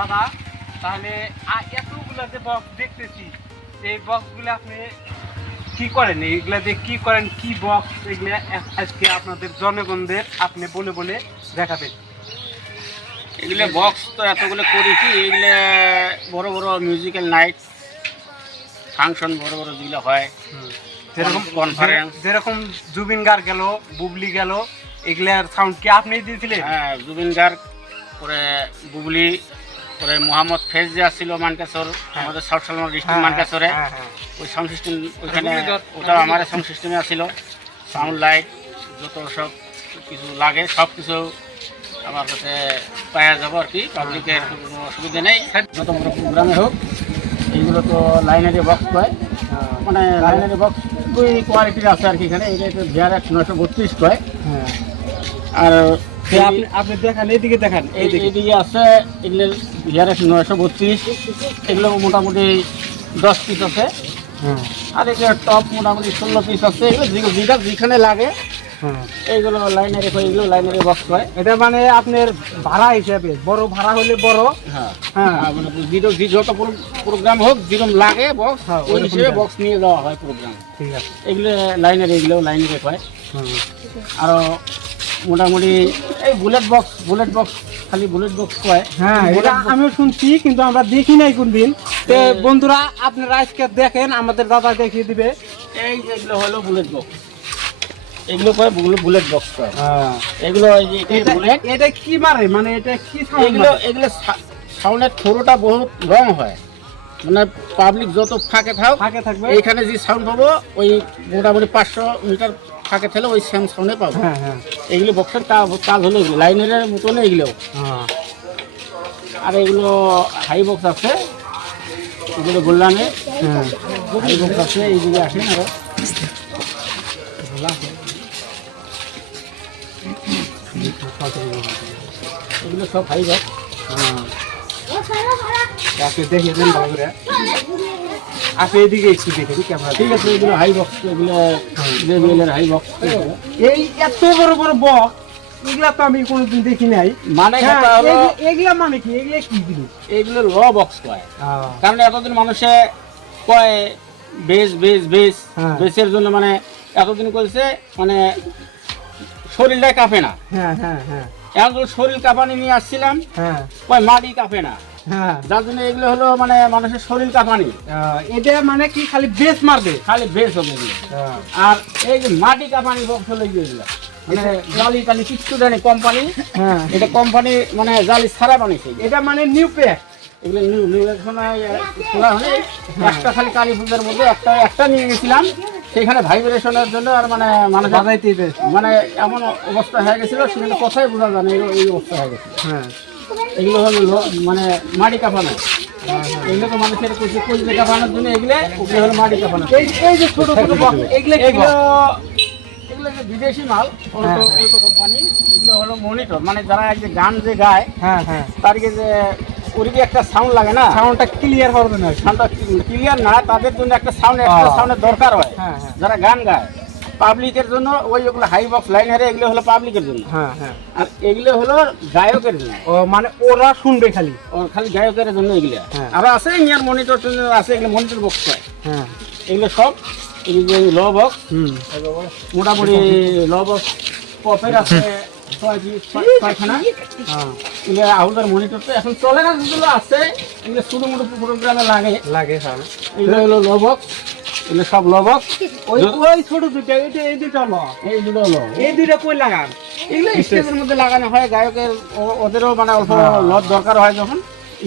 দাদা তাহলে এতগুলো যে বক্স দেখতেছি এই বক্সগুলো আপনি কি করেন, এইগুলা দিয়ে কি করেন, কি বক্স এগুলো আজকে আপনাদের জনগণদের আপনি বলে বলে দেখাবেন। এগুলো বক্স তো এতগুলো করি কি, এগুলো বড় বড় মিউজিক্যাল নাইট ফাংশন বড় বড় যেগুলো হয়, যেরকম কনফারেন্স, যেরকম জুবিন গার্গ গেল, বুবলি গেল, এগুলার সাউন্ড কি আপনি দিয়েছিলেন? হ্যাঁ, জুবিন গার্গ, পরে বুবলি, পরে মোহাম্মদ ফেজ যে আসছিল মানকাসর, আমাদের সাউথ সালমা ডিস্ট্রিক্ট মানকাসরে, ওই সাউন্ড সিস্টেম ওইখানে ওটা আমার সাউন্ড সিস্টেমে আসছিল। সাউন্ড লাইট যত সব কিছু লাগে সব কিছু আমার কাছে পাওয়া যাবো আর কি, পাবলিকের কোনো অসুবিধা নেই। যত বড় প্রোগ্রামে হোক এইগুলো তো লাইনারি বক্স পায়, মানে লাইনারি বক্স দুই কোয়ালিটির আছে আর কি। এখানে এটা VRX 932 পায়। আর আপনি দেখান, এইদিকে দেখান, এইদিকে আছে এগুলো VRX 932, এগুলো মোটামুটি 10 পিস আছে। আর এগুলো টপ মোটামুটি 16 পিস আছে। এগুলো যেটা যেখানে লাগে এইগুলো লাইনারি, এইগুলো লাইনারি বক্স হয়। এটা মানে আপনার ভাড়া হিসাবে, বড় ভাড়া হলে বড়, হ্যাঁ মানে যত প্রোগ্রাম হোক যেরকম লাগে বক্স ওই হিসেবে বক্স নিয়ে যাওয়া হয় প্রোগ্রাম। ঠিক আছে, এগুলো লাইনারি, এগুলো লাইনারি পায়। আরও মোটামুটি এই বুলেট বক্স খালি বুলেট বক্স পায়। হ্যাঁ এটা আমিও শুনছি কিন্তু আমরা দেখি নাই কোনদিন। তো বন্ধুরা আপনারা আজকে দেখেন, আমাদের দাদা দেখিয়ে দিবে। এই যেগুলো হলো বুলেট বক্স, এগুলো পায় বুলেট বক্স পায়। এগুলো এটা কি মারে, মানে এটা কি এগুলো সাউন্ডের থ্রোটা বহুত রং হয়, মানে পাবলিক যত ফাঁকে থাকবে এইখানে যে সাউন্ড পাবো ওই মোটামুটি 500 মিটার ফাঁকে থাকলে ওই সেম সাউন্ডে পাবো। এইগুলো বক্সের কাজ হলো এগুলো লাইনের মতন এগুলো। আর এগুলো হাই বক্স আছে, এগুলো গোল্ডানে হাই বক্স আছে। এইগুলো আসেন আরো, এগুলো সব হাই বক্স। আপনি দেখিয়ে দেন ভালো করে, আপনি এদিকে একটু দেখেন ক্যামেরা। ঠিক আছে, এগুলো হাই বক্স, এগুলো জেবিএলের হাই বক্স। এই এত বড় বড় বক্স এগুলা তো আমি কোনোদিন দেখি নাই। মানে এগুলা মানে কি, এগুলা কি জিনিস? এগুলো ল বক্স কয়, কারণ এতদিন মানুষে কয় বেসের জন্য, মানে এতদিন করেছে মানে শরীরটা কাঁপে না। এখন শরীর কাঁপানি নিয়ে আসছিলাম, কয় মাটি কাঁপে না, যার জন্য এগুলো হলো মানে মানুষের শরীর কাঁপানি। এটা মানে কি খালি বেস মারবে, খালি বেস হবে এগুলো। আর এই যে মাটি কাঁপানি বক্স হলো এগুলো, মানে জালি টালি কিচ্ছু দেয়নি কোম্পানি। এটা কোম্পানি মানে জালি ছাড়া বানিয়েছে। এটা মানে নিউ প্যাক, এগুলো নিউ খোলা হলে একটা খালি কালী পুজোর মধ্যে একটা নিয়ে গেছিলাম, সেখানে ভাইব্রেশনের জন্য আর মানে মানুষ মানে এমন অবস্থা হয়ে গেছিল, সেখানে কথাই বোঝা যায় না, এই অবস্থা হয়ে গেছে। এগুলো হলো মানে মাটি কাঁপানো। এগুলো তো মানুষের কইলে কাঁপানোর জন্য এগুলো হলো মাটি কাঁপানো। এই যে ছোট ছোট বক্স এগুলো যে বিদেশি মাল, অল্প কোম্পানি। এগুলো হলো মনিটর, মানে যারা এক যে গান যে গায় তারকে যে ওদিকে একটা সাউন্ড লাগে না, সাউন্ডটা ক্লিয়ার হবে না, সাউন্ডটা ক্লিয়ার না, তাদের জন্য একটা সাউন্ডের দরকার হয়। যারা গান গায় পাবলিকের জন্য, ওইগুলো হাই বক্স লাইনারে, এগুলো হলো পাবলিকের জন্য। আর এগুলো হলো গায়কের জন্য, মানে ওরা শুনবে খালি, খালি গায়কের জন্য এগুলো। আর আছে ইয়ার মনিটর আছে, এগুলো মনিটর বক্স হয়। এগুলো সব ল বক্স, মোটামুটি ল বক্স পপের আছে 6খানা। এগুলো আউটার মনিটর তো এখন চলে না, যেগুলো আছে এগুলো ছোটো মোটো প্রোগ্রামে লাগে। এগুলো হলো ল বক্স, এগুলো সব ল বক্স। ওই ছোট দুটো, এই দুটো ল, এই দুটো ল, এই দুটো কই লাগান? এগুলো স্টেজের মধ্যে লাগানো হয়। গায়কের ওদেরও মানে অল্প ল দরকার হয়, যখন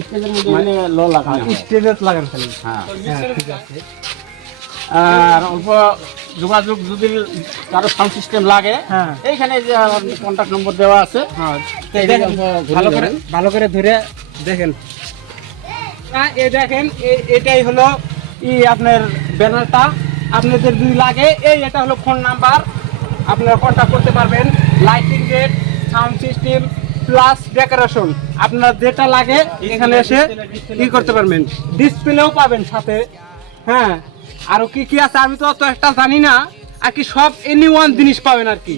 স্টেজের মধ্যে ল লাগানো হয়। স্টেজে লাগান খালি। ঠিক আছে। আর অল্প যোগাযোগ যদি কারো সাউন্ড সিস্টেম লাগে, এইখানে যে কন্ট্যাক্ট নম্বর দেওয়া আছে, ভালো করে ধরে দেখেন। এই দেখেন, এটাই হলো আপনার ব্যানারটা। আপনাদের যদি লাগে এটা হলো ফোন নাম্বার, আপনারা কন্ট্যাক্ট করতে পারবেন। Lighting rate, sound system plus decoration, আপনার যেটা লাগে এখানে এসে কি করতে পারবেন। ডিসপ্লেও পাবেন সাথে। আরো কি কি আছে আমি তো অত একটা জানি না, আর কি সব এনি ওয়ান জিনিস পাবেন আর কি।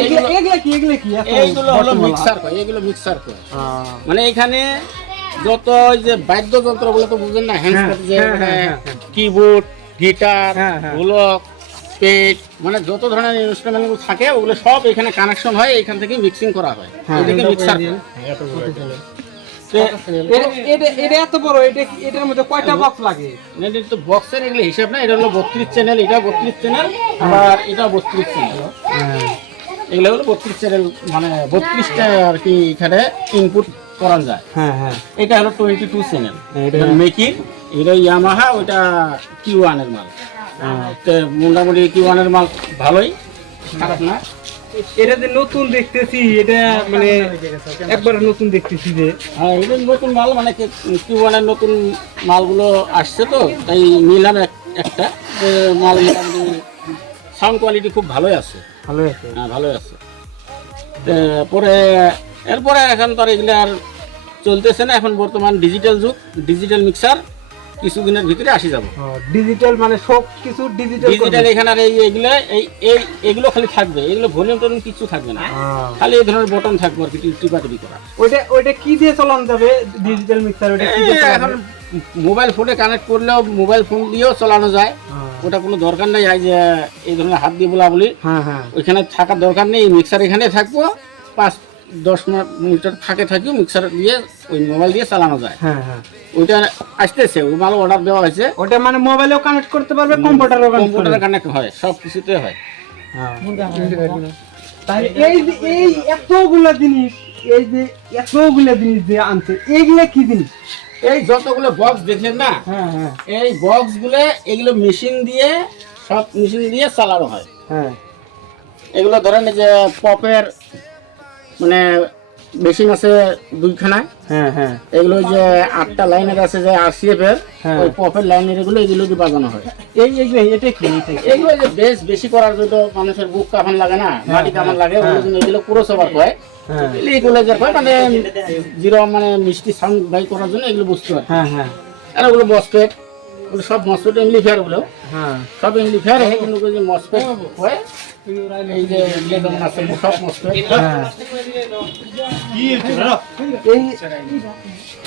এগুলো কি এইগুলো হলো মিক্সার কয়, এগুলো মিক্সার কয়। মানে এখানে যত ওই যে বাদ্যযন্ত্র বলে তো বুঝেন না, হ্যান্ডস যে কিবোর্ড, গিটার, ঢোলক, পেট, মানে যত ধরনের ইনস্ট্রুমেন্ট থাকে ওগুলো সব এখানে কানেকশন হয়, এখান থেকে মিক্সিং করা হয়। এটাকে মিক্সার এটা এত বড়, এটার মধ্যে কয়টা বক্স লাগে? এটা তো বক্সের এগুলো হিসাব না, এটা হলো 32 চ্যানেল, এটা 32 চ্যানেল, আবার এটা 32 চ্যানেল। এগুলো হলো 32 চ্যানেল, মানে 32টা আর কি এখানে ইনপুট করা যায়। এটা হলো 22 চ্যানেল, এটা মেকিং, এটা ইয়ামাহা, ওইটা Q1 এর মাল। তো মোটামুটি Q1 এর মাল ভালোই, খারাপ না। এটা যে নতুন দেখতেছি, এটা মানে একবার নতুন দেখতেছি যে হ্যাঁ, এটা নতুন মাল, মানে Q1 এর নতুন মালগুলো আসছে তো, তাই নিলাম একটা মাল। মোটামুটি সাউন্ড কোয়ালিটি খুব ভালোই আছে, ভালোই আছে। হ্যাঁ ভালোই আছে। পরে এরপরে এখন তো আর এগুলো আর চলতেছে না, এখন বর্তমান ডিজিটাল যুগ, ডিজিটাল মিক্সার কিছুদিনের ভিতরে আসি যাব। ডিজিটাল মানে সব কিছু ডিজিটাল। এখানে আর এইগুলো খালি থাকবে, এগুলো ভলিউম টলিউম কিছু থাকবে না, খালি এই ধরনের বটন থাকবে আর কি, টিপাটিপি করা। ওইটা কি দিয়ে চালানো যাবে ডিজিটাল মিক্সার? ওইটা কি দিয়ে এখন মোবাইল ফোনে কানেক্ট করলেও মোবাইল ফোন দিয়েও চালানো যায়, ওটা কোনো দরকার নেই যে এই ধরনের হাত দিয়ে বলি ওইখানে থাকার দরকার নেই। মিক্সার এখানে থাকবো, 5-10 মিটার থাকি, মিক্সার দিয়ে ওই মোবাইল দিয়ে চালানো যায়। ওইটা আসতেছে, ওই মাল অর্ডার দেওয়া হয়েছে। ওটা মানে মোবাইলেও কানেক্ট করতে পারবে, কম্পিউটারে কানেক্ট হয়, সব কিছুতে হয়। তাহলে এই এতগুলা জিনিস, যে আনছে, এইগুলা কি জিনিস? এই যতগুলো বক্স দেখলেন না, এই বক্স গুলো এগুলো মেশিন দিয়ে, সব মেশিন দিয়ে চালানো হয়। এগুলো ধরেন যে পপের মানে মেশিন আছে 2খানায়, এগুলো যে 8টা লাইনের আছে যে RCF এর, ওই পপের লাইনের এগুলো দিয়ে বাজানো হয়। এটা কি? এগুলো যে বেশ বেশি করার জন্য মানুষের বুক কাফান লাগে না, মাটি কাফান লাগে, এগুলো পুরো সবার হয়। এগুলো যে মানে জিরো মানে মিষ্টি সাউন্ড বাই করার জন্য এগুলো বুঝতে হয়। আর ওগুলো মসপেট, ওগুলো সব মসপেট এমপ্লিফায়ার, ওগুলো সব এমপ্লিফায়ার, কিন্তু যে মসপেট হয় এই যে যেমন আছে সব মসপেট।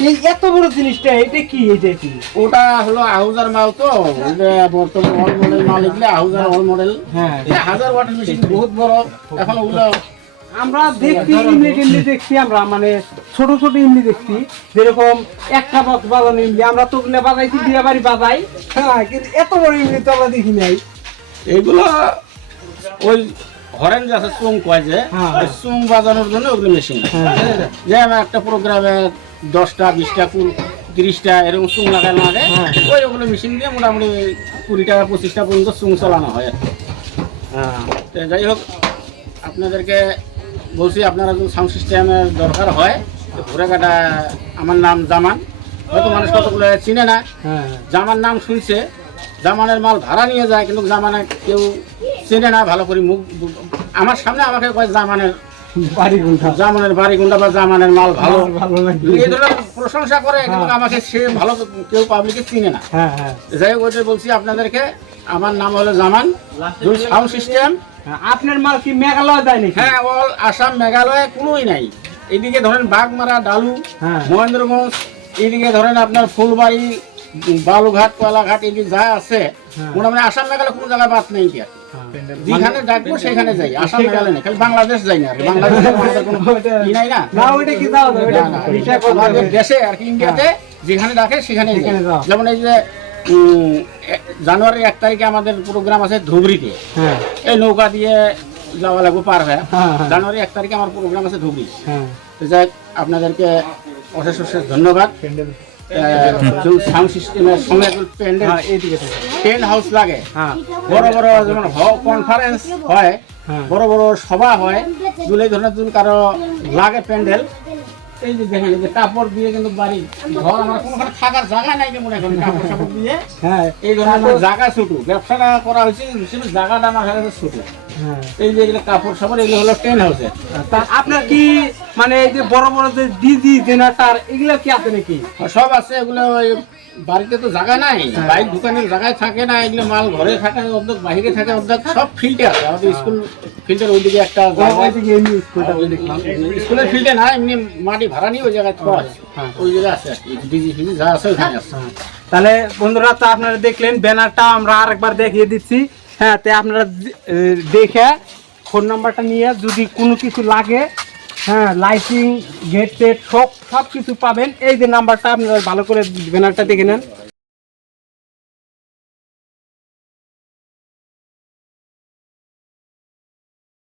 এই এত বড় জিনিসটা, এটা কি? ওটা হলো আহুজার মাল, তো বর্তমান অল মডেল মাল, এগুলো আহুজার অল মডেল। 1000 ওয়াটের মেশিন, বহুত বড়। এখন ওগুলো আমরা দেখছি, ইমলি দেখছি, আমরা মানে ছোট ছোট ইমলি দেখছি, যেরকম একটা বক্স বাজানো ইমলি, আমরা তো ওগুলো বাজাইছি, বিয়ে বাড়ি বাজাই, কিন্তু এত বড় ইমলি তো আমরা দেখি নাই। এগুলো ওই হরেন যে আছে চুং কয় যে, চুং বাজানোর জন্য ওগুলো মেশিন। যে আমার একটা প্রোগ্রামে 10টা 20টা 30টা এরকম চুং লাগানো আগে, ওগুলো মেশিন দিয়ে মোটামুটি 20 টাকা 25 টাকা পর্যন্ত চুং চালানো হয়। তো যাই হোক, আপনাদেরকে বলছি, আপনারা যদি সাউন্ড সিস্টেমের দরকার হয় ঘুরে কাটা, আমার নাম জামান, হয়তো মানুষ কতগুলো চিনে না, জামান নাম শুনছে, জামানের মাল ভাড়া নিয়ে যায়, কিন্তু জামানের কেউ চেনে না ভালো করে। মুখ আমার সামনে আমাকে কয় জামানের বাড়ি গুন্ডা বা জামানের মাল ভালো, এই ধরনের প্রশংসা করে, কিন্তু আমাকে সে ভালো কেউ পাবলিকে চিনে না। যাই হোক, ওইটা বলছি আপনাদেরকে, আমার নাম হলো জামান, সাউন্ড সিস্টেম। আপনার মাল কি মেঘালয় দেয় নাকি? হ্যাঁ, অল আসাম, মেঘালয় কোনোই নাই। এইদিকে ধরেন বাগমারা, ডালু, মহেন্দ্রগঞ্জ, এইদিকে ধরেন আপনার ফুলবাড়ি, বালুঘাট, কয়লাঘাট, এদিকে যা আছে মোটামুটি আসাম মেঘালয় কোনো জায়গায় বাদ নেই। কি যেখানে ডাকবো সেখানে যাই, আসাম মেঘালয় নেই, খালি বাংলাদেশ যাই না। বাংলাদেশে কোনো নাই না, আমাদের দেশে আর কি, ইন্ডিয়াতে যেখানে ডাকে সেখানে। যেমন এই যে জানুয়ারির 1 তারিখে আমাদের প্রোগ্রাম আছে ধুবড়িতে, এই নৌকা দিয়ে যাওয়া লাগবে পার হয়ে। জানুয়ারি 1 তারিখে আমার প্রোগ্রাম আছে ধুবড়ি। যাই, আপনাদেরকে অশেষ অশেষ ধন্যবাদ। সাউন্ড সিস্টেমের সঙ্গে টেন্ট হাউস লাগে, বড় বড় যেমন কনফারেন্স হয়, বড় বড় সভা হয়, এই ধরনের যদি কারো লাগে প্যান্ডেল, এই যে দেখেন যে কাপড় দিয়ে কিন্তু বাড়ি ঘর আমার কোনোখানে থাকার জায়গা নাই, মনে করেন কাপড় সাপড় দিয়ে এই ধরনের জায়গা ছোট, ব্যবসাটা করা হয়েছে জায়গাটা আমার কাছে ছোট। এই যে এগুলো কাপড় সাপড়, এগুলো হলো টেন্ট হাউসের। আপনার কি মানে এই যে বড় বড় যে ডিজি জেনারেটর এগুলো কি আছে নাকি? সব আছে এগুলো। ওই বাড়িতে তো জায়গা নাই, বাইক দোকানের জায়গায় থাকে না, এগুলো মাল ঘরে থাকে অর্ধেক, বাইরে থাকে অর্ধেক, সব ফিল্ডে আছে। আমাদের স্কুল ফিল্ডের ওইদিকে একটা ওইদিকে এমনি স্কুলটা দেখলাম, স্কুলের ফিল্ডে না, এমনি মাটি ভাড়া নিয়ে ওই জায়গায় পাওয়া যায়, ওই জায়গায় আছে আর কি, ডিজি ফিজি যা আছে ওইখানে আছে। তাহলে বন্ধুরা, তো আপনারা দেখলেন ব্যানারটা আমরা আরেকবার দেখিয়ে দিচ্ছি। হ্যাঁ, তো আপনারা দেখে ফোন নাম্বারটা নিয়ে যদি কোনো কিছু লাগে, হ্যাঁ, লাইটিং, গেট টেট সব কিছু পাবেন। এই যে নাম্বারটা আপনারা ভালো করে ব্যানারটা দেখে নেন।